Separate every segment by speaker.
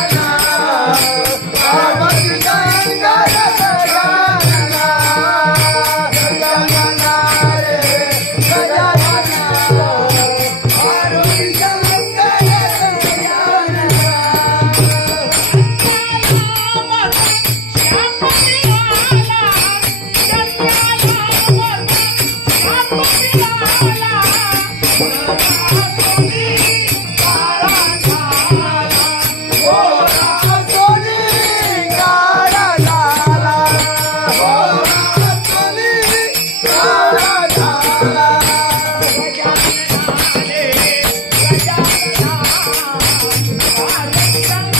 Speaker 1: America.
Speaker 2: Agora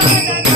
Speaker 2: Thank you.